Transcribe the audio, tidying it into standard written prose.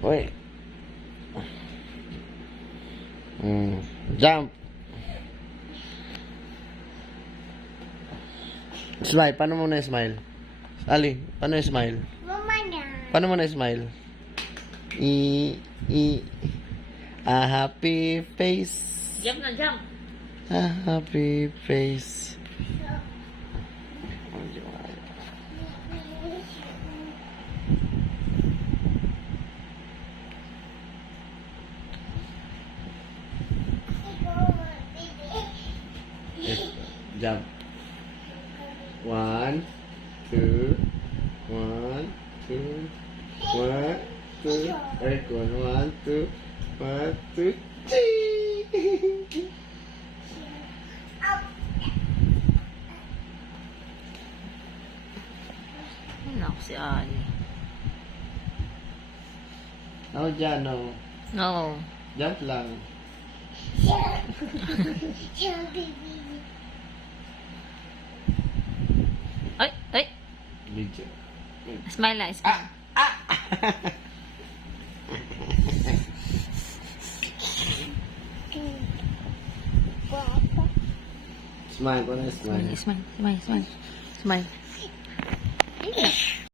Wait. Jump. Smile. Paano mo na smile? Ali, paano smile? Mamanya. Paano mo na smile? A happy face. Jump na, jump. A happy face. Jump. 1, 2, 1, 2, 1, 2. Record 1, 2, 1, 2. Ano si Ali? No, dyan, no. No. Jump lang. Ay, ay. Video. Smile na, smile. Smile, paano smile? Smile, smile, smile. Smile.